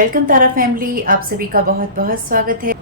Welcome तारा family, आप सभी का बहुत बहुत स्वागत है।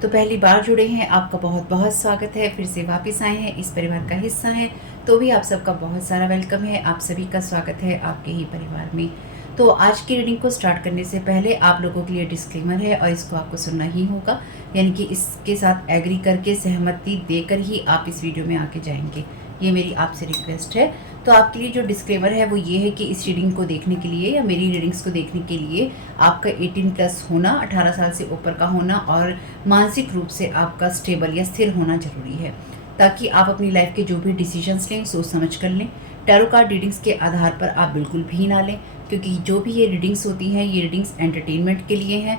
तो पहली बार जुड़े हैं, आपका बहुत बहुत स्वागत है। फिर से वापस आए हैं, इस परिवार का हिस्सा हैं, तो भी आप सबका बहुत सारा वेलकम है। आप सभी का स्वागत है आपके ही परिवार में। तो आज की रीडिंग को स्टार्ट करने से पहले आप लोगों के लिए डिस्क्लेमर है और इसको आपको सुनना ही होगा, यानी कि इसके साथ एग्री करके सहमति देकर ही आप इस वीडियो में आगे जाएंगे। ये मेरी आपसे रिक्वेस्ट है। तो आपके लिए जो डिस्क्लेमर है वो ये है कि इस रीडिंग को देखने के लिए या मेरी रीडिंग्स को देखने के लिए आपका 18+ होना, 18 साल से ऊपर का होना और मानसिक रूप से आपका स्टेबल या स्थिर होना जरूरी है, ताकि आप अपनी लाइफ के जो भी डिसीजंस लें सोच समझ कर लें। टैरो कार्ड रीडिंग्स के आधार पर आप बिल्कुल भी ना लें, क्योंकि जो भी ये रीडिंग्स होती हैं ये रीडिंग्स एंटरटेनमेंट के लिए हैं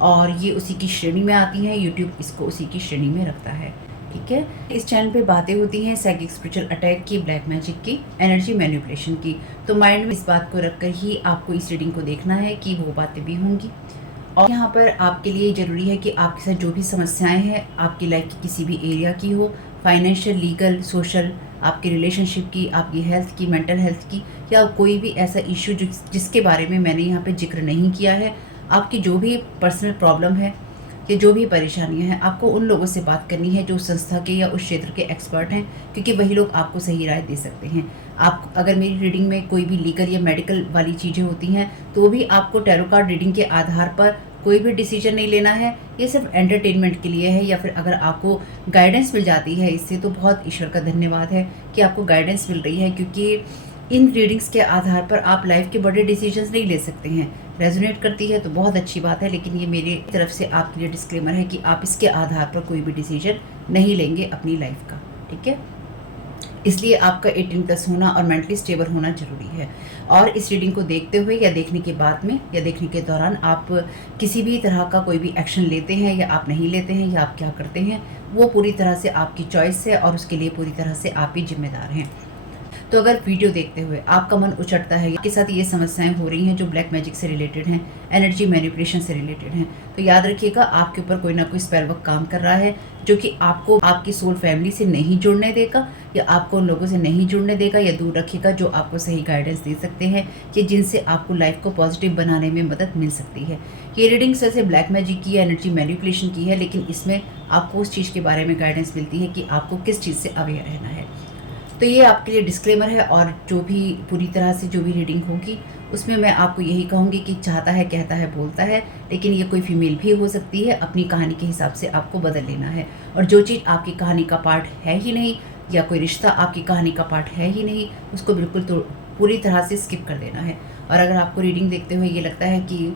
और ये उसी की श्रेणी में आती हैं। यूट्यूब इसको उसी की श्रेणी में रखता है, ठीक है। इस चैनल पे बातें होती हैं साइकिक स्पिरिचुअल अटैक की, ब्लैक मैजिक की, एनर्जी मैनिपुलेशन की। तो माइंड में इस बात को रखकर ही आपको इस रीडिंग को देखना है कि वो बातें भी होंगी। और यहाँ पर आपके लिए ज़रूरी है कि आपके साथ जो भी समस्याएं हैं आपकी लाइफ की किसी भी एरिया की हो, फाइनेंशियल, लीगल, सोशल, आपके रिलेशनशिप की, आपकी हेल्थ की, मेंटल हेल्थ की, या कोई भी ऐसा इश्यू जिसके बारे में मैंने यहाँ पे जिक्र नहीं किया है, आपकी जो भी पर्सनल प्रॉब्लम है कि जो भी परेशानियां हैं, आपको उन लोगों से बात करनी है जो संस्था के या उस क्षेत्र के एक्सपर्ट हैं, क्योंकि वही लोग आपको सही राय दे सकते हैं। आप अगर मेरी रीडिंग में कोई भी लीगल या मेडिकल वाली चीज़ें होती हैं तो भी आपको टैरो कार्ड रीडिंग के आधार पर कोई भी डिसीजन नहीं लेना है। ये सिर्फ एंटरटेनमेंट के लिए है, या फिर अगर आपको गाइडेंस मिल जाती है इससे तो बहुत ईश्वर का धन्यवाद है कि आपको गाइडेंस मिल रही है, क्योंकि इन रीडिंग्स के आधार पर आप लाइफ के बड़े डिसीजंस नहीं ले सकते हैं। रेजोनेट करती है तो बहुत अच्छी बात है, लेकिन ये मेरी तरफ से आपके लिए डिस्क्लेमर है कि आप इसके आधार पर कोई भी डिसीजन नहीं लेंगे अपनी लाइफ का, ठीक है। इसलिए आपका 18+ होना और मेंटली स्टेबल होना जरूरी है। और इस रीडिंग को देखते हुए या देखने के बाद में या देखने के दौरान आप किसी भी तरह का कोई भी एक्शन लेते हैं या आप नहीं लेते हैं या आप क्या करते हैं, वो पूरी तरह से आपकी चॉइस है और उसके लिए पूरी तरह से आप ही जिम्मेदार हैं। तो अगर वीडियो देखते हुए आपका मन उचटता है, आपके साथ ये समस्याएं हो रही हैं जो ब्लैक मैजिक से रिलेटेड हैं, एनर्जी मैनिपुलेशन से रिलेटेड हैं, तो याद रखिएगा आपके ऊपर कोई ना कोई स्पेल वर्क काम कर रहा है, जो कि आपको आपकी सोल फैमिली से नहीं जुड़ने देगा या आपको उन लोगों से नहीं जुड़ने देगा या दूर रखेगा जो आपको सही गाइडेंस दे सकते हैं कि जिनसे आपको लाइफ को पॉजिटिव बनाने में मदद मिल सकती है। ये रीडिंग्स वैसे ब्लैक मैजिक की, एनर्जी मैनिपुलेशन की है, लेकिन इसमें आपको उस चीज़ के बारे में गाइडेंस मिलती है कि आपको किस चीज़ से अवेयर रहना है। तो ये आपके लिए डिस्क्लेमर है। और जो भी पूरी तरह से जो भी रीडिंग होगी उसमें मैं आपको यही कहूँगी कि चाहता है, कहता है, बोलता है, लेकिन ये कोई फीमेल भी हो सकती है। अपनी कहानी के हिसाब से आपको बदल लेना है। और जो चीज़ आपकी कहानी का पार्ट है ही नहीं या कोई रिश्ता आपकी कहानी का पार्ट है ही नहीं, उसको बिल्कुल तो पूरी तरह से स्किप कर देना है। और अगर आपको रीडिंग देखते हुए ये लगता है कि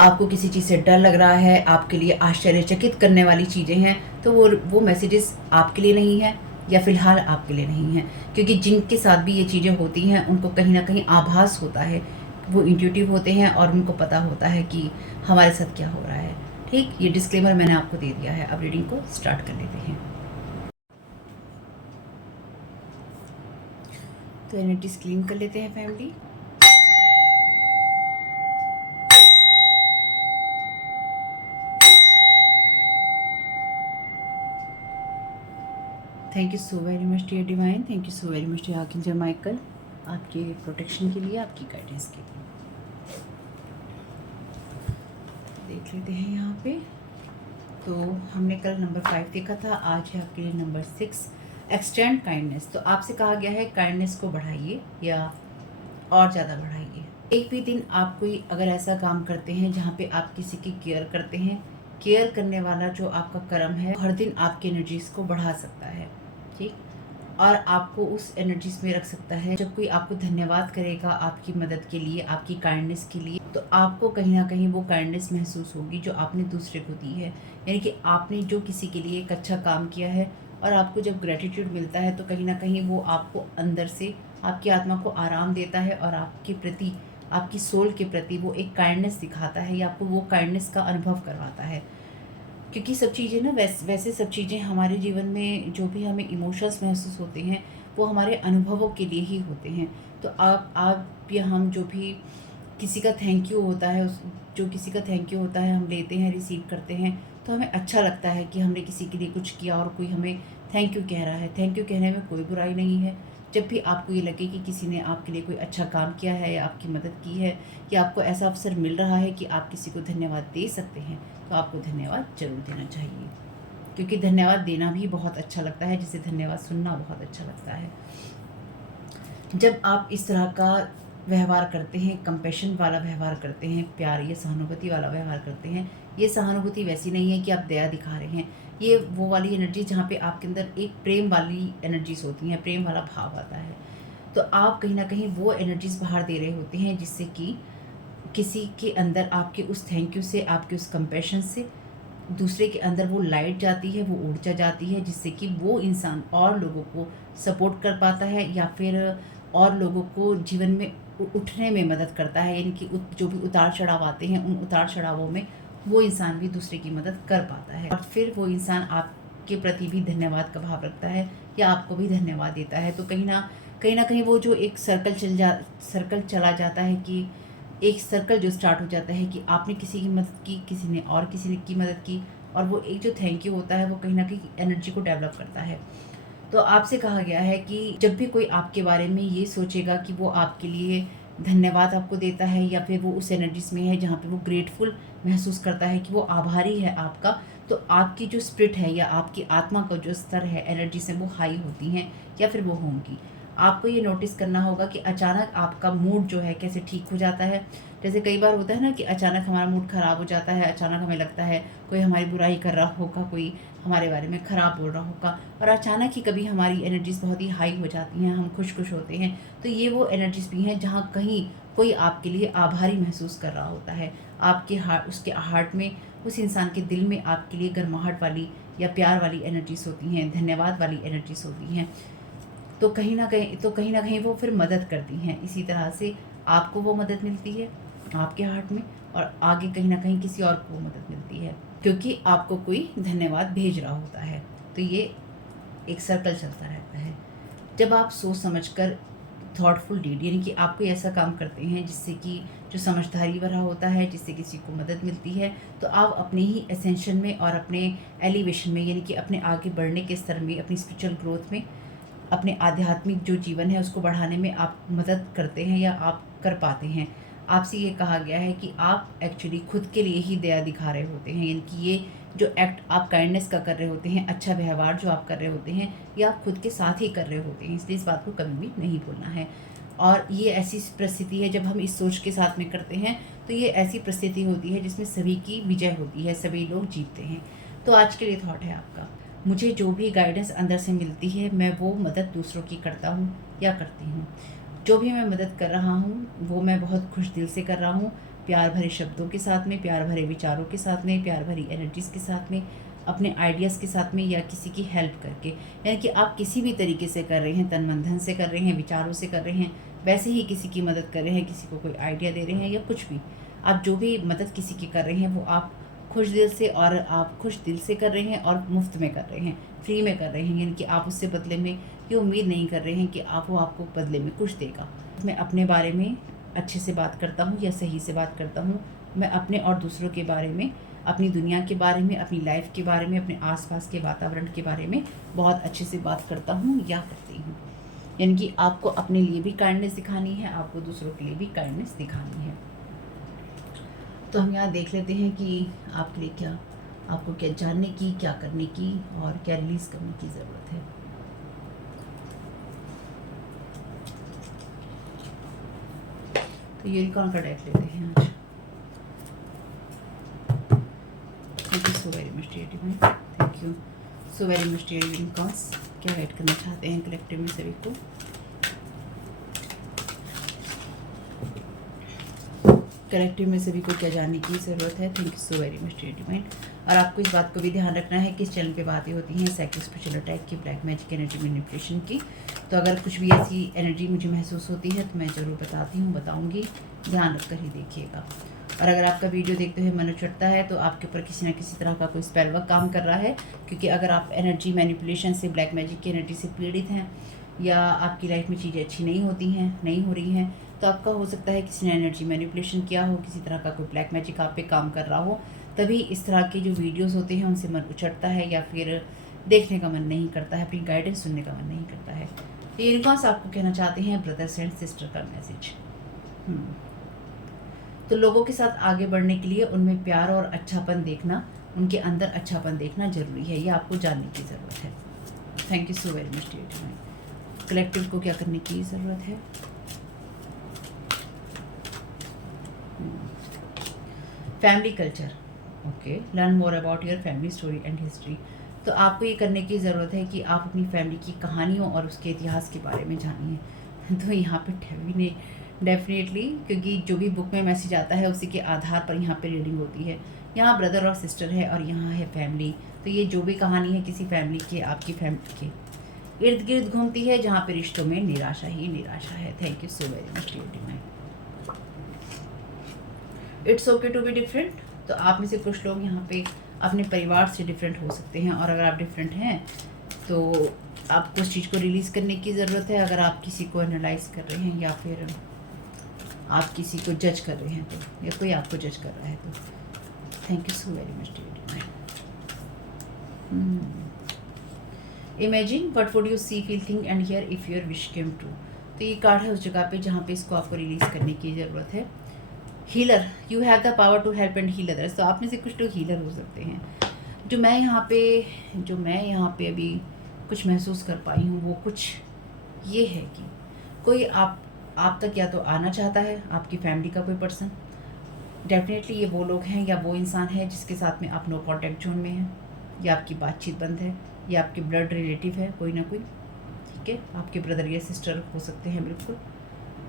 आपको किसी चीज़ से डर लग रहा है, आपके लिए आश्चर्यचकित करने वाली चीज़ें हैं, तो वो मैसेजेस आपके लिए नहीं है या फिलहाल आपके लिए नहीं है, क्योंकि जिनके साथ भी ये चीज़ें होती हैं उनको कहीं ना कहीं आभास होता है, वो इंट्यूटिव होते हैं और उनको पता होता है कि हमारे साथ क्या हो रहा है। ठीक, ये डिस्क्लेमर मैंने आपको दे दिया है। अब रीडिंग को स्टार्ट कर लेते हैं। तो एनर्जी क्लीन कर लेते हैं family. Thank you so very much dear divine, thank you so very much dear archangel Michael, आपके प्रोटेक्शन के लिए, आपकी गाइडेंस के लिए। देख लेते हैं यहाँ पे। तो हमने कल नंबर 5 देखा था, आज है आपके लिए नंबर 6, एक्सटेंड काइंडनेस। तो आपसे कहा गया है काइंडनेस को बढ़ाइए या और ज़्यादा बढ़ाइए। एक भी दिन आप कोई अगर ऐसा काम करते हैं जहाँ पे आप किसी की केयर करते हैं, केयर करने वाला जो आपका कर्म है हर दिन आपकी एनर्जीज को बढ़ा सकता है, ठीक, और आपको उस एनर्जीज में रख सकता है। जब कोई आपको धन्यवाद करेगा आपकी मदद के लिए, आपकी काइंडनेस के लिए, तो आपको कहीं ना कहीं वो काइंडनेस महसूस होगी जो आपने दूसरे को दी है, यानी कि आपने जो किसी के लिए एक अच्छा काम किया है और आपको जब ग्रेटिट्यूड मिलता है तो कहीं ना कहीं वो आपको अंदर से आपकी आत्मा को आराम देता है और आपके प्रति, आपकी सोल के प्रति वो एक काइंडनेस दिखाता है या आपको वो काइंडनेस का अनुभव करवाता है। क्योंकि सब चीज़ें ना वैसे सब चीज़ें हमारे जीवन में जो भी हमें इमोशंस महसूस होते हैं वो हमारे अनुभवों के लिए ही होते हैं। तो आप या हम जो भी किसी का थैंक यू होता है, उस जो किसी का थैंक यू होता है हम लेते हैं, रिसीव करते हैं, तो हमें अच्छा लगता है कि हमने किसी के लिए कुछ किया और कोई हमें थैंक यू कह रहा है। थैंक यू कहने में कोई बुराई नहीं है। जब भी आपको ये लगे कि किसी ने आपके लिए कोई अच्छा काम किया है या आपकी मदद की है या आपको ऐसा अवसर मिल रहा है कि आप किसी को धन्यवाद दे सकते हैं, तो आपको धन्यवाद ज़रूर देना चाहिए, क्योंकि धन्यवाद देना भी बहुत अच्छा लगता है, जैसे धन्यवाद सुनना बहुत अच्छा लगता है। जब आप इस तरह का व्यवहार करते हैं, कंपैशन वाला व्यवहार करते हैं, प्यार या सहानुभूति वाला व्यवहार करते हैं, ये सहानुभूति वैसी नहीं है कि आप दया दिखा रहे हैं, ये वो वाली एनर्जी जहाँ पे आपके अंदर एक प्रेम वाली एनर्जीज होती हैं, प्रेम वाला भाव आता है। तो आप कहीं ना कहीं वो एनर्जीज बाहर दे रहे होते हैं, जिससे कि किसी के अंदर आपके उस थैंक यू से, आपके उस कंपैशन से दूसरे के अंदर वो लाइट जाती है, वो ऊर्जा जाती है, जिससे कि वो इंसान और लोगों को सपोर्ट कर पाता है या फिर और लोगों को जीवन में उठने में मदद करता है। यानी कि जो भी उतार चढ़ाव आते हैं, उन उतार चढ़ावों में वो इंसान भी दूसरे की मदद कर पाता है और फिर वो इंसान आपके प्रति भी धन्यवाद का भाव रखता है या आपको भी धन्यवाद देता है। तो कहीं ना कहीं वो जो एक सर्कल चला जाता है, कि एक सर्कल जो स्टार्ट हो जाता है कि आपने किसी की मदद की, किसी ने और किसी ने की मदद की, और वो एक जो थैंक यू होता है वो कहीं ना कहीं एनर्जी को डेवलप करता है। तो आपसे कहा गया है कि जब भी कोई आपके बारे में ये सोचेगा कि वो आपके लिए धन्यवाद आपको देता है या फिर वो उस एनर्जीज में है जहाँ पे वो ग्रेटफुल महसूस करता है कि वो आभारी है आपका, तो आपकी जो स्पिरिट है या आपकी आत्मा का जो स्तर है एनर्जी से, वो हाई होती हैं या फिर वो होंगी। आपको ये नोटिस करना होगा कि अचानक आपका मूड जो है कैसे ठीक हो जाता है। जैसे कई बार होता है ना कि अचानक हमारा मूड ख़राब हो जाता है, अचानक हमें लगता है कोई हमारी बुराई कर रहा होगा, कोई हमारे बारे में ख़राब बोल रहा होगा, और अचानक ही कभी हमारी एनर्जीज़ बहुत ही हाई हो जाती हैं, हम खुश होते हैं। तो ये वो एनर्जीज़ भी हैं जहाँ कहीं कोई आपके लिए आभारी महसूस कर रहा होता है। आपके उसके हार्ट में, उस इंसान के दिल में आपके लिए गर्माहट वाली या प्यार वाली एनर्जीज़ होती हैं, धन्यवाद वाली एनर्जीज़ होती हैं। तो कहीं ना कहीं वो फिर मदद करती हैं। इसी तरह से आपको वो मदद मिलती है आपके हार्ट में, और आगे कहीं ना कहीं किसी और को वो मदद मिलती है, क्योंकि आपको कोई धन्यवाद भेज रहा होता है। तो ये एक सर्कल चलता रहता है। जब आप सोच समझकर थॉटफुल डीड, यानी कि आप कोई ऐसा काम करते हैं जिससे कि जो समझदारी भरा होता है, जिससे किसी को मदद मिलती है, तो आप अपने ही एसेंशन में और अपने एलिवेशन में, यानी कि अपने आगे बढ़ने के स्तर में, अपनी स्पिरिचुअल ग्रोथ में, अपने आध्यात्मिक जो जीवन है उसको बढ़ाने में आप मदद करते हैं या आप कर पाते हैं। आपसे ये कहा गया है कि आप एक्चुअली खुद के लिए ही दया दिखा रहे होते हैं, यानी कि ये जो एक्ट आप काइंडनेस का कर रहे होते हैं, अच्छा व्यवहार जो आप कर रहे होते हैं, ये आप खुद के साथ ही कर रहे होते हैं। इसलिए इस बात को कभी भी नहीं भूलना है। और ये ऐसी परिस्थिति है, जब हम इस सोच के साथ में करते हैं तो ये ऐसी परिस्थिति होती है जिसमें सभी की विजय होती है, सभी लोग जीतते हैं। तो आज के लिए थॉट है आपका, मुझे जो भी गाइडेंस अंदर से मिलती है मैं वो मदद दूसरों की करता हूँ या करती हूँ। जो भी मैं मदद कर रहा हूँ वो मैं बहुत खुश दिल से कर रहा हूँ, प्यार भरे शब्दों के साथ में, प्यार भरे विचारों के साथ में, प्यार भरी एनर्जीज़ के साथ में, अपने आइडियाज़ के साथ में, या किसी की हेल्प करके। यानी कि आप किसी भी तरीके से कर रहे हैं, तन मन धन से कर रहे हैं, विचारों से कर रहे हैं, वैसे ही किसी की मदद कर रहे हैं, किसी को कोई आइडिया दे रहे हैं या कुछ भी, आप जो भी मदद किसी की कर रहे हैं वो आप खुश दिल से, और आप खुश दिल से कर रहे हैं और मुफ्त में कर रहे हैं, फ्री में कर रहे हैं। यानी कि आप उससे बदले में ये उम्मीद नहीं कर रहे हैं कि वो आपको बदले में कुछ देगा। मैं अपने बारे में अच्छे से बात करता हूँ या सही से बात करता हूँ, मैं अपने और दूसरों के बारे में, अपनी दुनिया के बारे में, अपनी लाइफ के बारे में, अपने आसपास के वातावरण के बारे में बहुत अच्छे से बात करता हूँ या करती हूँ। यानी कि आपको अपने लिए भी काइंडनेस दिखानी है, आपको दूसरों के लिए भी काइंडनेस दिखानी है। तो हम यहाँ देख लेते हैं कि आपके लिए क्या, आपको क्या जानने की, क्या करने की और क्या रिलीज़ करने की ज़रूरत है। तो यूनिकॉर्न का डेक लेते हैं आज। Thank you so very much dear divine, thank you so very much dear unicorns. क्या गाइड करना चाहते हैं कलेक्टिव में सभी को? कलेक्टिव में सभी को क्या जानने की ज़रूरत है? Thank you so very much dear divine. और आपको इस बात को भी ध्यान रखना है कि इस चैनल पे बातें होती हैं साइको स्पिरिचुअल अटैक की, ब्लैक मैजिक एनर्जी मैनिपुलेशन की। तो अगर कुछ भी ऐसी एनर्जी मुझे महसूस होती है तो मैं ज़रूर बताती हूँ, बताऊँगी, ध्यान रखकर ही देखिएगा। और अगर आपका वीडियो देखते हुए मन उचटता है तो आपके ऊपर किसी न किसी तरह का कोई स्पेल वर्क काम कर रहा है, क्योंकि अगर आप एनर्जी मैनिपुलेशन से, ब्लैक मैजिक की एनर्जी से पीड़ित हैं, या आपकी लाइफ में चीज़ें अच्छी नहीं होती हैं, नहीं हो रही हैं, तो आपका हो सकता है किसी ने एनर्जी मैनिपुलेशन किया हो, किसी तरह का कोई ब्लैक मैजिक आप पे काम कर रहा हो, तभी इस तरह के जो वीडियोस होते हैं उनसे मन उचटता है या फिर देखने का मन नहीं करता है, अपनी गाइडेंस सुनने का मन नहीं करता है। तो ये यूनिकॉर्न्स आपको कहना चाहते हैं ब्रदर्स एंड सिस्टर का मैसेज। तो लोगों के साथ आगे बढ़ने के लिए उनमें प्यार और अच्छापन देखना, उनके अंदर अच्छापन देखना ज़रूरी है, ये आपको जानने की ज़रूरत है। Thank you so very much dear divine. Collective को क्या करने की ज़रूरत है? Family culture, okay, learn more about your family story and history. तो आपको ये करने की ज़रूरत है कि आप अपनी फैमिली की कहानियों और उसके इतिहास के बारे में जानिए। तो यहाँ पे डेफिनेटली, क्योंकि जो भी बुक में मैसेज आता है उसी के आधार पर यहाँ पे रीडिंग होती है। यहाँ ब्रदर और सिस्टर है और यहाँ है फैमिली। तो ये जो भी कहानी है किसी फैमिली के, आपकी फैमिली के इर्द गिर्द घूमती है, जहाँ पे रिश्तों में निराशा ही निराशा है। Thank you so very much dear divine. It's okay to be different. तो आप में से कुछ लोग यहाँ पे अपने परिवार से डिफरेंट हो सकते हैं, और अगर आप डिफरेंट हैं तो आपको उस चीज़ को रिलीज़ करने की ज़रूरत है। अगर आप किसी को एनालाइज कर रहे हैं या फिर आप किसी को जज कर रहे हैं तो, या कोई आपको जज कर रहा है तो, thank you so very much dear divine. Imagine what would you see feel think and hear if your wish came true. तो ये कार्ड है उस जगह पे जहाँ पे इसको आपको रिलीज़ करने की ज़रूरत है। Healer, you have the power to help and heal others. तो आप में से कुछ लोग हीलर हो सकते हैं। जो मैं यहाँ पे अभी कुछ महसूस कर पाई हूँ वो कुछ ये है कि कोई आप तक या तो आना चाहता है, आपकी फैमिली का कोई पर्सन। डेफिनेटली ये वो लोग हैं या वो इंसान है जिसके साथ में आप नो कॉन्टैक्ट जोन में हैं, या आपकी बातचीत बंद है, या आपके ब्लड रिलेटिव है कोई ना कोई, ठीक है, आपके ब्रदर या सिस्टर हो सकते हैं बिल्कुल।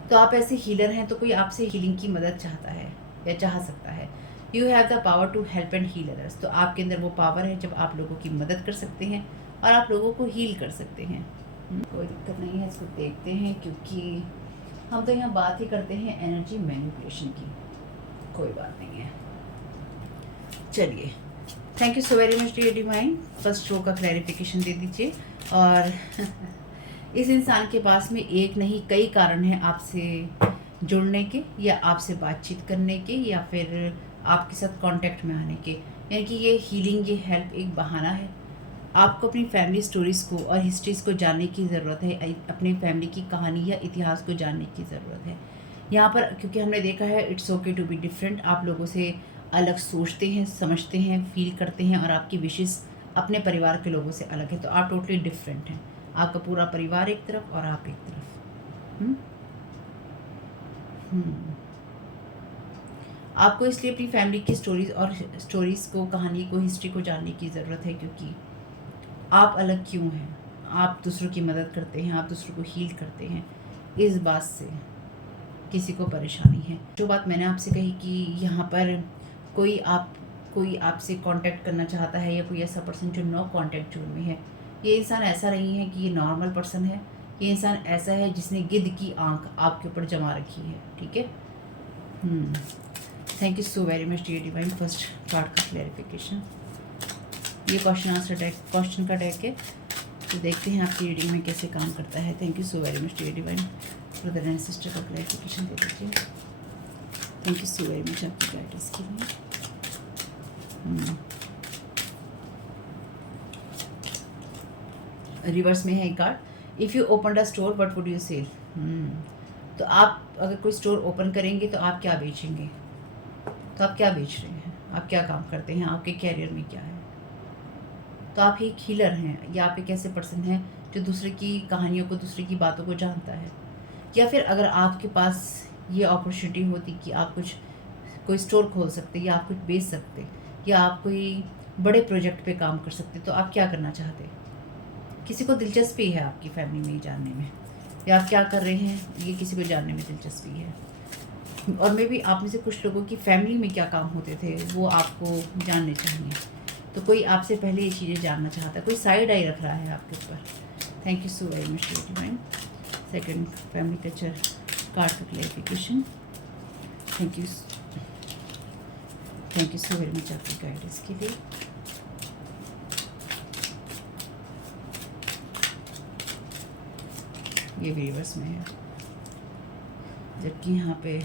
तो आप ऐसे हीलर हैं, तो कोई आपसे हीलिंग की मदद चाहता है या चाह सकता है। You have the power to help and heal others. तो आपके अंदर वो पावर है जब आप लोगों की मदद कर सकते हैं और आप लोगों को हील कर सकते हैं। कोई दिक्कत नहीं है, इसको देखते हैं, क्योंकि हम तो यहाँ बात ही करते हैं एनर्जी मैनिपुलेशन की। कोई बात नहीं है, चलिए। Thank you so very much dear divine. First row का क्लैरिफिकेशन दे दीजिए। और इस इंसान के पास में एक नहीं कई कारण हैं आपसे जुड़ने के, या आपसे बातचीत करने के, या फिर आपके साथ कांटेक्ट में आने के। यानी कि ये हीलिंग, ये हेल्प एक बहाना है। आपको अपनी फैमिली स्टोरीज़ को और हिस्ट्रीज़ को जानने की ज़रूरत है, अपनी फैमिली की कहानी या इतिहास को जानने की ज़रूरत है यहाँ पर, क्योंकि हमने देखा है it's okay to be different. आप लोगों से अलग सोचते हैं, समझते हैं, फील करते हैं, और आपकी विशेष अपने परिवार के लोगों से अलग है। तो आप टोटली डिफरेंट हैं। आपका पूरा परिवार एक तरफ और आप एक तरफ। आपको इसलिए अपनी फैमिली की स्टोरीज़ को, कहानी को, हिस्ट्री को जानने की ज़रूरत है, क्योंकि आप अलग क्यों हैं। आप दूसरों की मदद करते हैं, आप दूसरों को हील करते हैं, इस बात से किसी को परेशानी है। जो बात मैंने आपसे कही कि यहाँ पर कोई आपसे कांटेक्ट करना चाहता है, या कोई ऐसा पर्सन जो नो कांटेक्ट जोन में है। ये इंसान ऐसा नहीं है कि ये नॉर्मल पर्सन है। ये इंसान ऐसा है जिसने गिद्ध की आंख आपके ऊपर जमा रखी है, ठीक है। Thank you so very much dear divine. First card का क्लैरिफिकेशन, ये क्वेश्चन आंसर डेक, क्वेश्चन का डेक है। तो देखते हैं आपकी रीडिंग में कैसे काम करता है। Thank you so very much dear divine. Brother and sister का क्लैरिफिकेशन दे दीजिए। Thank you so very much आपकी गाइडेंस के लिए। रिवर्स में है एक card, if you open a store what would you sell. तो आप अगर कोई स्टोर ओपन करेंगे तो आप क्या बेचेंगे। तो आप क्या बेच रहे हैं, आप क्या काम करते हैं, आपके कैरियर में क्या है। तो आप एक हीलर हैं, या आप एक ऐसे पर्सन हैं जो दूसरे की कहानियों को, दूसरे की बातों को जानता है। या फिर अगर आपके पास ये अपॉर्चुनिटी होती कि आप कोई स्टोर खोल सकते, या आप कुछ बेच सकते, या आप कोई बड़े प्रोजेक्ट पे काम कर सकते, तो आप क्या करना चाहते। किसी को दिलचस्पी है आपकी फैमिली में जानने में, या आप क्या कर रहे हैं ये किसी को जानने में दिलचस्पी है। और मे बी आप में से कुछ लोगों की फैमिली में क्या काम होते थे वो आपको जानने चाहिए। तो कोई आपसे पहले ये चीज़ें जानना चाहता है, कोई साइड आई रख रहा है आपके ऊपर। Thank you so very much divine. Second family culture card का clarification. Thank you so very much आपकी गाइडेंस के लिए। ये भी रिवर्स में है। जबकि यहाँ पे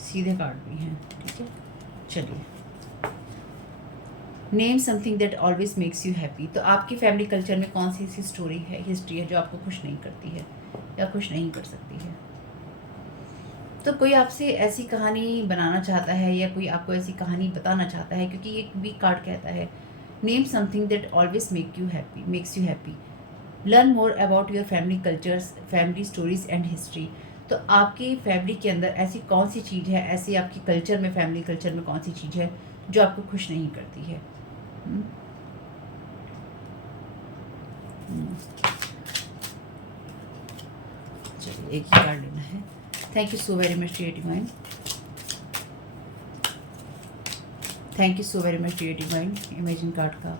सीधे कार्ड भी हैं। ठीक है, चलिए। Name something that always makes you happy. तो आपकी फैमिली कल्चर में कौन सी ऐसी स्टोरी है, हिस्ट्री है जो आपको खुश नहीं करती है या खुश नहीं कर सकती है। तो कोई आपसे ऐसी कहानी बनाना चाहता है या कोई आपको ऐसी कहानी बताना चाहता है, क्योंकि ये वीक कार्ड कहता है name something that always makes you happy, learn more about your family cultures, family stories and history. तो आपकी फैमिली के अंदर ऐसी कौन सी चीज़ है, ऐसी आपकी कल्चर में, फैमिली कल्चर में कौन सी चीज़ है जो आपको खुश नहीं करती है। चलिए, एक ही कार्ड लेना है। Thank you so very much dear divine. Thank you so very much dear divine. Imagine card का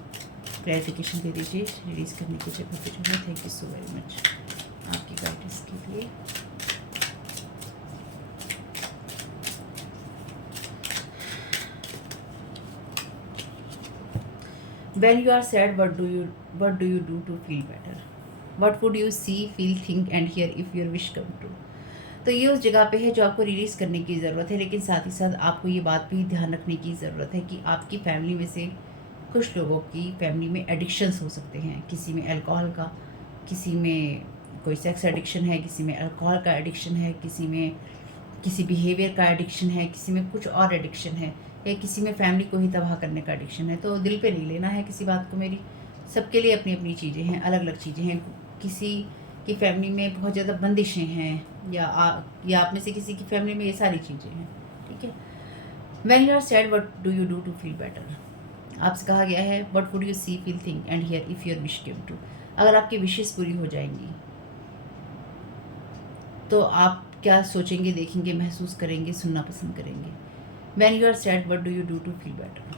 क्लैरिफिकेशन दे दीजिए रिलीज करने की जगह पे जो है। Thank you so very much आपकी गाइडेंस के लिए। When you are sad, what do you do to feel better? What would you see, feel, think and hear if your wish come true? तो ये उस जगह पे है जो आपको रिलीज़ करने की ज़रूरत है, लेकिन साथ ही साथ आपको ये बात भी ध्यान रखने की ज़रूरत है कि आपकी फैमिली में से कुछ लोगों की फैमिली में एडिक्शंस हो सकते हैं। किसी में अल्कोहल का, किसी में कोई सेक्स एडिक्शन है, किसी में अल्कोहल का एडिक्शन है, किसी में किसी बिहेवियर का एडिक्शन है, किसी में कुछ और एडिक्शन है, या किसी में फैमिली को ही तबाह करने का एडिक्शन है। तो दिल पे नहीं लेना है किसी बात को मेरी। सबके लिए अपनी अपनी चीज़ें हैं, अलग अलग चीज़ें हैं। किसी की फैमिली में बहुत ज़्यादा बंदिशें हैं, या आप में से किसी की फैमिली में ये सारी चीज़ें हैं। ठीक है। When you are sad what do you do to feel better. आपसे कहा गया है what would you see, feel, think and hear if your wish came true. अगर आपकी विशेस पूरी हो जाएंगी तो आप क्या सोचेंगे, देखेंगे, महसूस करेंगे, सुनना पसंद करेंगे। When you are sad what do you do to feel better.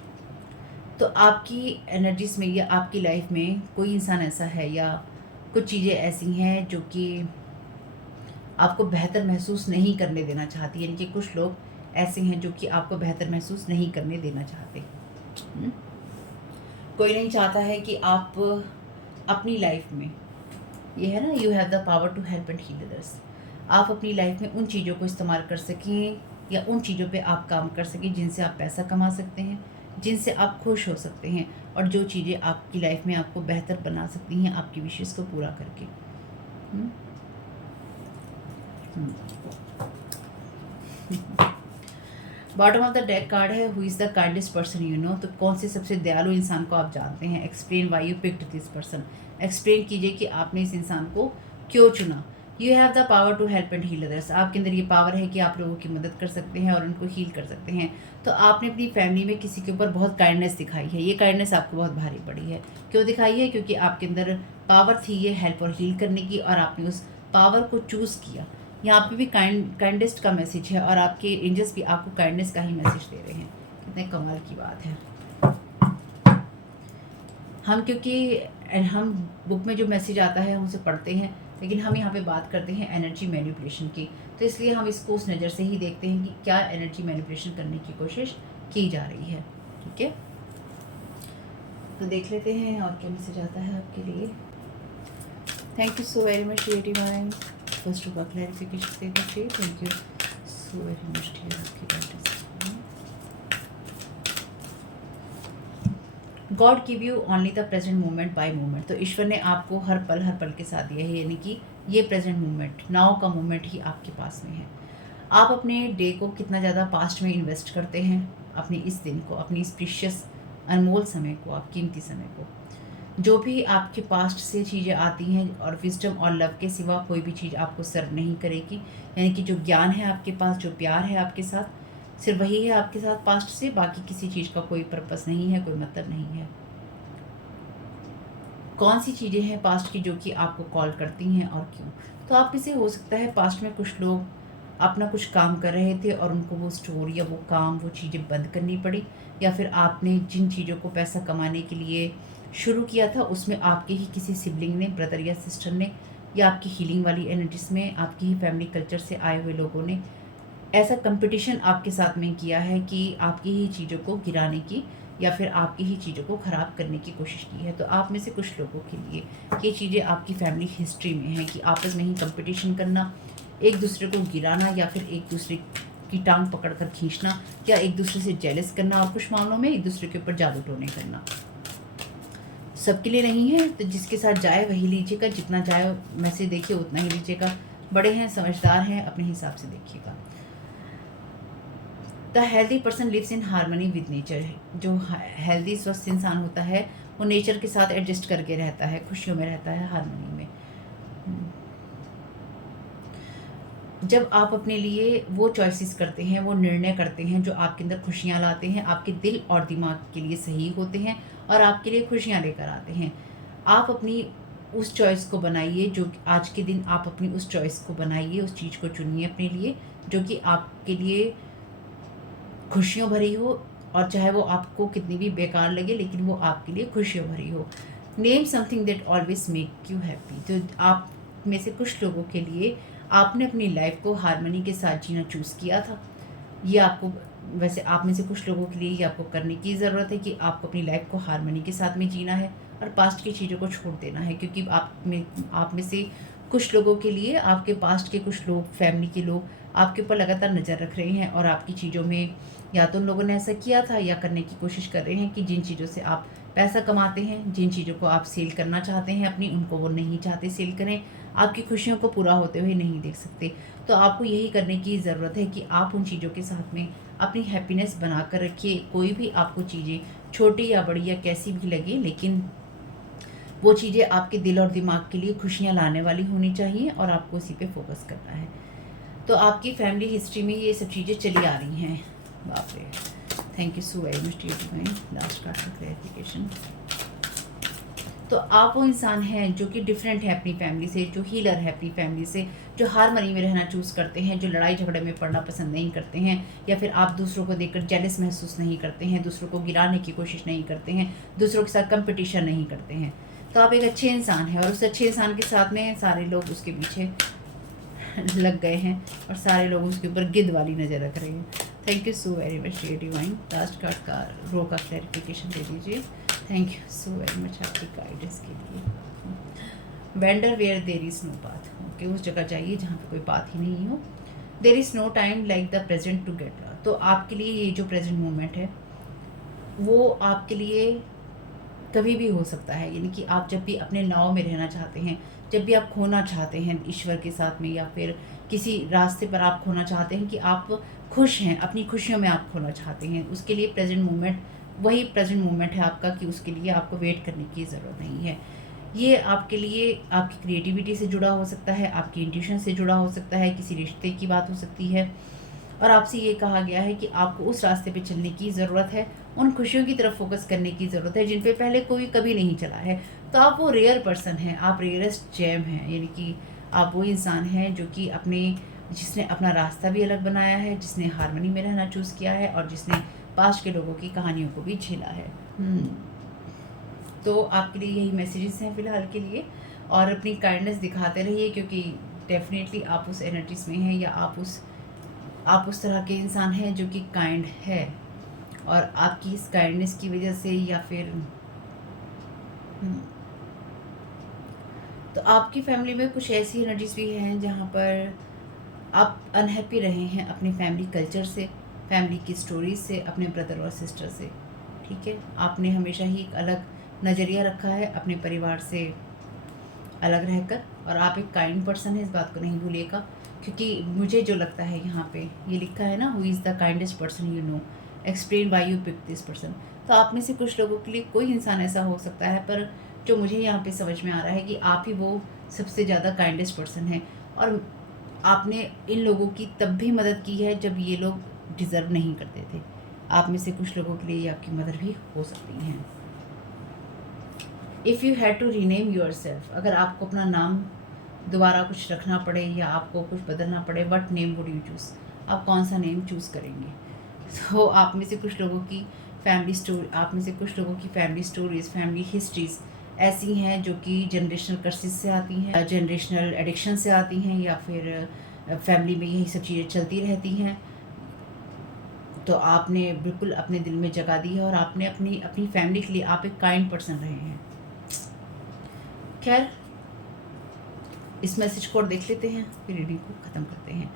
तो आपकी एनर्जीज में या आपकी लाइफ में कोई इंसान ऐसा है या कुछ चीज़ें ऐसी हैं जो कि आपको बेहतर महसूस नहीं करने देना चाहती, यानी कि कुछ लोग ऐसे हैं जो कि आपको बेहतर महसूस नहीं करने देना चाहते। कोई नहीं चाहता है कि आप अपनी लाइफ में, ये है ना, you have the power to help and heal others. आप अपनी लाइफ में उन चीज़ों को इस्तेमाल कर सकें या उन चीज़ों पे आप काम कर सकें जिनसे आप पैसा कमा सकते हैं, जिनसे आप खुश हो सकते हैं, और जो चीज़ें आपकी लाइफ में आपको बेहतर बना सकती हैं आपकी विशेष को पूरा करके। Bottom of the deck card है who is the kindest person you know. तो कौन से सबसे दयालु इंसान को आप जानते हैं। Explain why you picked this person. Explain कीजिए कि आपने इस इंसान को क्यों चुना। You have the power to help and heal others. आपके अंदर ये पावर है कि आप लोगों की मदद कर सकते हैं और उनको हील कर सकते हैं। तो आपने अपनी फैमिली में किसी के ऊपर बहुत काइंडनेस दिखाई है। ये काइंडनेस आपको बहुत भारी पड़ी है। क्यों दिखाई है? क्योंकि आपके अंदर पावर थी ये हेल्प और हील करने की, और आपने उस पावर को चूज़ किया। यहाँ पे भी काइंडेस्ट का मैसेज है, और आपके एंजल्स भी आपको काइंडनेस का ही मैसेज दे रहे हैं। कितने कमाल की बात है। हम बुक में जो मैसेज आता है हम उसे पढ़ते हैं, लेकिन हम यहाँ पे बात करते हैं एनर्जी मैनिपुलेशन की, तो इसलिए हम इसको उस नज़र से ही देखते हैं कि क्या एनर्जी मैनिपुलेशन करने की कोशिश की जा रही है। ठीक है, तो देख लेते हैं और क्या मैसेज आता है आपके लिए। Thank you so very much dear divine. First का क्लैरिफिकेशन दे दीजिए। Thank you so very much dear आपकी guidance. God give you only the present moment by moment. तो ईश्वर ने आपको हर पल के साथ दिया है, यानी कि ये प्रेजेंट मोमेंट, नाउ का मोमेंट ही आपके पास में है। आप अपने डे को कितना ज़्यादा पास्ट में इन्वेस्ट करते हैं, अपने इस दिन को, अपनी इस प्रीशियस अनमोल समय को, आप कीमती समय को। जो भी आपके पास्ट से चीज़ें आती हैं और विजडम और लव के सिवा कोई भी चीज़ आपको सर्व नहीं करेगी, यानी कि जो ज्ञान है आपके पास, जो प्यार है आपके साथ, सिर्फ वही है आपके साथ पास्ट से। बाकी किसी चीज़ का कोई पर्पस नहीं है, कोई मतलब नहीं है। कौन सी चीज़ें हैं पास्ट की जो कि आपको कॉल करती हैं और क्यों? तो आप में से हो सकता है पास्ट में कुछ लोग अपना कुछ काम कर रहे थे और उनको वो स्टोर या वो काम, वो चीज़ें बंद करनी पड़ी, या फिर आपने जिन चीज़ों को पैसा कमाने के लिए शुरू किया था उसमें आपके ही किसी सिबलिंग ने, ब्रदर या सिस्टर ने, या आपकी हीलिंग वाली एनर्जीज में आपकी ही फैमिली कल्चर से आए हुए लोगों ने ऐसा कंपटीशन आपके साथ में किया है कि आपकी ही चीज़ों को गिराने की या फिर आपकी ही चीज़ों को ख़राब करने की कोशिश की है। तो आप में से कुछ लोगों के लिए ये चीज़ें आपकी फैमिली हिस्ट्री में हैं कि आपस में ही कंपटीशन करना, एक दूसरे को गिराना या फिर एक दूसरे की टांग पकड़कर खींचना या एक दूसरे से जेलस करना और कुछ मामलों में एक दूसरे के ऊपर जादू टोने करना। सबके लिए नहीं है, तो जिसके साथ जाए वही लीजिएगा, जितना जाए मैसेज देखिए उतना ही लीजिएगा। बड़े हैं, समझदार हैं, अपने हिसाब से देखिएगा। The healthy person lives in harmony with nature. जो हेल्दी स्वस्थ इंसान होता है वो नेचर के साथ एडजस्ट करके रहता है, खुशियों में रहता है, हार्मनी में। जब आप अपने लिए वो चॉइसेस करते हैं, वो निर्णय करते हैं जो आपके अंदर खुशियाँ लाते हैं, आपके दिल और दिमाग के लिए सही होते हैं और आपके लिए खुशियाँ लेकर आते हैं, आप अपनी उस चॉइस को बनाइए। जो आज के दिन आप अपनी उस चॉइस को बनाइए, उस चीज़ को चुनिए अपने लिए जो कि आपके लिए खुशियों भरी हो, और चाहे वो आपको कितनी भी बेकार लगे लेकिन वो आपके लिए खुशियों भरी हो। Name something that always make you happy. तो आप में से कुछ लोगों के लिए आपने अपनी लाइफ को हार्मनी के साथ जीना चूज़ किया था। ये आपको, वैसे आप में से कुछ लोगों के लिए ये आपको करने की ज़रूरत है कि आपको अपनी लाइफ को हार्मनी के साथ में जीना है और पास्ट की चीज़ों को छोड़ देना है। क्योंकि आप में से कुछ लोगों के लिए आपके पास्ट के कुछ लोग, फैमिली के लोग आपके ऊपर लगातार नज़र रख रहे हैं और आपकी चीज़ों में या तो उन लोगों ने ऐसा किया था या करने की कोशिश कर रहे हैं कि जिन चीज़ों से आप पैसा कमाते हैं, जिन चीज़ों को आप सेल करना चाहते हैं अपनी, उनको वो नहीं चाहते सेल करें, आपकी खुशियों को पूरा होते हुए नहीं देख सकते। तो आपको यही करने की ज़रूरत है कि आप उन चीज़ों के साथ में अपनी हैप्पीनेस बना कर रखिए। कोई भी आपको चीज़ें छोटी या बड़ी या कैसी भी लगे, लेकिन वो चीज़ें आपके दिल और दिमाग के लिए खुशियाँ लाने वाली होनी चाहिए और आपको उसी पे फोकस करना है। तो आपकी फैमिली हिस्ट्री में ये सब चीज़ें चली आ रही हैं। बाप रे, thank you so very much last card का क्लैरिफिकेशन। तो आप वो इंसान हैं जो कि डिफरेंट है अपनी फैमिली से, जो हीलर है अपनी फैमिली से, जो हार्मनी में रहना चूज़ करते हैं, जो लड़ाई झगड़े में पड़ना पसंद नहीं करते हैं, या फिर आप दूसरों को देखकर जेलस महसूस नहीं करते हैं, दूसरों को गिराने की कोशिश नहीं करते हैं, दूसरों के साथ कंपटीशन नहीं करते हैं। तो आप एक अच्छे इंसान हैं और उस अच्छे इंसान के साथ में सारे लोग उसके पीछे लग गए हैं और सारे लोग उसके ऊपर गिद्ध वाली नज़र रख रहे हैं। Thank you so very much dear divine. Last card का रो का क्लैरिफिकेशन दे दीजिए। Thank you so very much आपकी गाइडेंस के लिए। Wander where there is no path. Okay, उस जगह जाइए जहाँ पे कोई पाथ ही नहीं हो। There is no time like the present to get. तो आपके लिए ये जो प्रेजेंट मोमेंट है वो आपके लिए कभी भी हो सकता है। यानी कि आप जब भी अपने नाव में रहना चाहते हैं, जब भी आप खोना चाहते हैं ईश्वर के साथ में, या फिर किसी रास्ते पर आप खोना चाहते हैं कि आप खुश हैं, अपनी खुशियों में आप खोना चाहते हैं, उसके लिए प्रेजेंट मोमेंट वही प्रेजेंट मोमेंट है आपका, कि उसके लिए आपको वेट करने की ज़रूरत नहीं है। ये आपके लिए आपकी क्रिएटिविटी से जुड़ा हो सकता है, आपकी इंट्यूशन से जुड़ा हो सकता है, किसी रिश्ते की बात हो सकती है, और आपसे ये कहा गया है कि आपको उस रास्ते पे चलने की ज़रूरत है, उन खुशियों की तरफ फोकस करने की ज़रूरत है जिन पे पहले कोई कभी नहीं चला है। तो आप वो रेयर पर्सन हैं, आप रेयरेस्ट जेम हैं। यानी कि आप वो इंसान हैं जो कि जिसने अपना रास्ता भी अलग बनाया है, जिसने हार्मनी में रहना चूज़ किया है और जिसने पास्ट के लोगों की कहानियों को भी झेला है। तो आपके लिए यही मैसेजेस हैं फ़िलहाल के लिए, और अपनी काइंडनेस दिखाते रहिए, क्योंकि डेफिनेटली आप उस एनर्जीज में हैं, या आप उस तरह के इंसान हैं जो कि काइंड है, और आपकी इस काइंडनेस की वजह से या फिर तो आपकी फैमिली में कुछ ऐसी एनर्जीज भी हैं जहाँ पर आप अनहैप्पी रहे हैं अपनी फैमिली कल्चर से, फैमिली की स्टोरीज से, अपने ब्रदर और सिस्टर से। ठीक है, आपने हमेशा ही एक अलग नज़रिया रखा है अपने परिवार से अलग रहकर, और आप एक काइंड पर्सन है, इस बात को नहीं भूलिएगा। क्योंकि मुझे जो लगता है यहाँ पे ये लिखा है ना, who is the kindest person you know, explain why you pick this person. तो आप में से कुछ लोगों के लिए कोई इंसान ऐसा हो सकता है, पर जो मुझे यहाँ पे समझ में आ रहा है कि आप ही वो सबसे ज़्यादा काइंडेस्ट पर्सन हैं, और आपने इन लोगों की तब भी मदद की है जब ये लोग डिज़र्व नहीं करते थे। आप में से कुछ लोगों के लिए ये आपकी मदद भी हो सकती हैं। If you had to rename yourself, अगर आपको अपना नाम दोबारा कुछ रखना पड़े या आपको कुछ बदलना पड़े, what name would you choose, आप कौन सा नेम चूज़ करेंगे? तो आप में से कुछ लोगों की फैमिली स्टोरीज़, फैमिली हिस्ट्रीज़ ऐसी हैं जो कि जनरेशनल कर्सेस से आती हैं, जनरेशनल एडिक्शन से आती हैं, या फिर फैमिली में यही सब चीज़ें चलती रहती हैं। तो आपने बिल्कुल अपने दिल में जगह दी है, और आपने अपनी फैमिली के लिए आप एक काइंड पर्सन रहे हैं। खैर, इस मैसेज को और देख लेते हैं, फिर रीडिंग को ख़त्म करते हैं।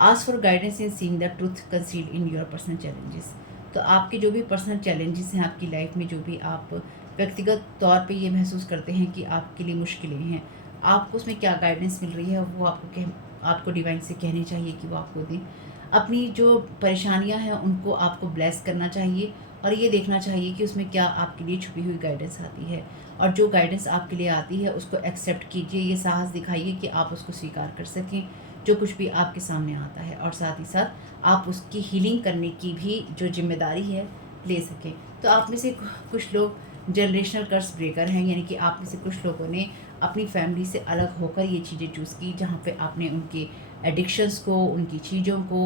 Ask for guidance in seeing the truth concealed in your personal challenges. तो आपके जो भी पर्सनल चैलेंजेस हैं आपकी लाइफ में, जो भी आप व्यक्तिगत तौर पे ये महसूस करते हैं कि आपके लिए मुश्किलें हैं, आपको उसमें क्या गाइडेंस मिल रही है, वो आपको डिवाइन से कहनी चाहिए कि वो आपको दें। अपनी जो परेशानियां हैं उनको आपको ब्लेस करना चाहिए और ये देखना चाहिए कि उसमें क्या आपके लिए छुपी हुई गाइडेंस आती है, और जो गाइडेंस आपके लिए आती है उसको एक्सेप्ट कीजिए। ये साहस दिखाइए कि आप उसको स्वीकार कर सकें जो कुछ भी आपके सामने आता है, और साथ ही साथ आप उसकी हीलिंग करने की भी जो जिम्मेदारी है ले सकें। तो आप में से कुछ लोग जनरेशनल कर्स ब्रेकर हैं, यानी कि आप में से कुछ लोगों ने अपनी फैमिली से अलग होकर ये चीज़ें चूज़ की, जहाँ पे आपने उनके एडिक्शंस को, उनकी चीज़ों को,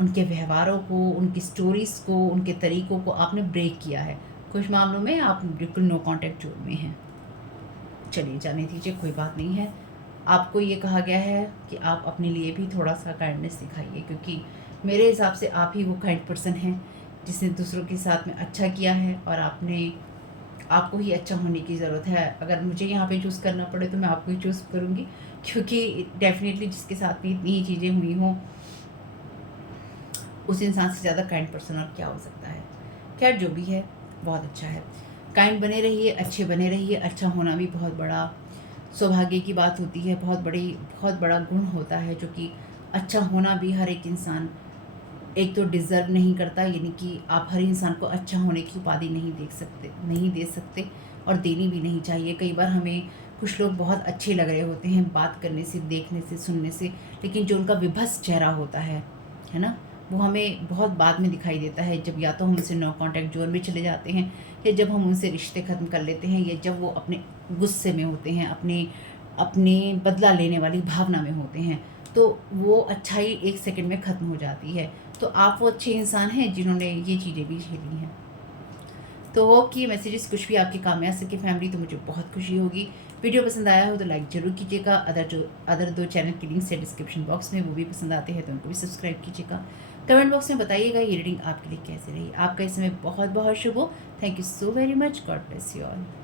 उनके व्यवहारों को, उनकी स्टोरीज़ को, उनके तरीक़ों को आपने ब्रेक किया है। कुछ मामलों में आप बिल्कुल नो कॉन्टैक्ट जोन में हैं। चलिए जाने दीजिए, कोई बात नहीं है। आपको ये कहा गया है कि आप अपने लिए भी थोड़ा-सा काइंडनेस दिखाइए, क्योंकि मेरे हिसाब से आप ही वो काइंड पर्सन हैं जिसने दूसरों के साथ में अच्छा किया है, और आपको ही अच्छा होने की ज़रूरत है। अगर मुझे यहाँ पे चूज़ करना पड़े तो मैं आपको ही चूज़ करूँगी, क्योंकि डेफ़िनेटली जिसके साथ में इतनी ही चीज़ें हुई हों, उस इंसान से ज़्यादा काइंड पर्सन और क्या हो सकता है। खैर जो भी है बहुत अच्छा है। काइंड बने रहिए, अच्छे बने रहिए। अच्छा होना भी बहुत बड़ा सौभाग्य की बात होती है, बहुत बड़ा गुण होता है, जो कि अच्छा होना भी हर एक इंसान एक तो डिज़र्व नहीं करता, यानी कि आप हर इंसान को अच्छा होने की उपाधि नहीं दे सकते और देनी भी नहीं चाहिए। कई बार हमें कुछ लोग बहुत अच्छे लग रहे होते हैं बात करने से, देखने से, सुनने से, लेकिन जो उनका विभत्स चेहरा होता है ना? वो हमें बहुत बाद में दिखाई देता है, जब या तो हम उनसे नो कॉन्टैक्ट ज़ोन में चले जाते हैं, या जब हम उनसे रिश्ते ख़त्म कर लेते हैं, या जब वो अपने गुस्से में होते हैं, अपने बदला लेने वाली भावना में होते हैं, तो वो अच्छाई 1 सेकंड में ख़त्म हो जाती है। तो आप वो अच्छे इंसान हैं जिन्होंने ये चीज़ें भी झेली हैं। तो होप कि ये मैसेजेस कुछ भी आपके काम में आ सके फैमिली, तो मुझे बहुत खुशी होगी। वीडियो पसंद आया हो तो लाइक ज़रूर कीजिएगा। अदर 2 चैनल की लिंक्स है डिस्क्रिप्शन बॉक्स में, वो भी पसंद आते हैं तो उनको भी सब्सक्राइब कीजिएगा। कमेंट बॉक्स में बताइएगा ये रीडिंग आपके लिए कैसे रही। आपका इस समय बहुत बहुत शुभ हो। Thank you so very much. God bless you all.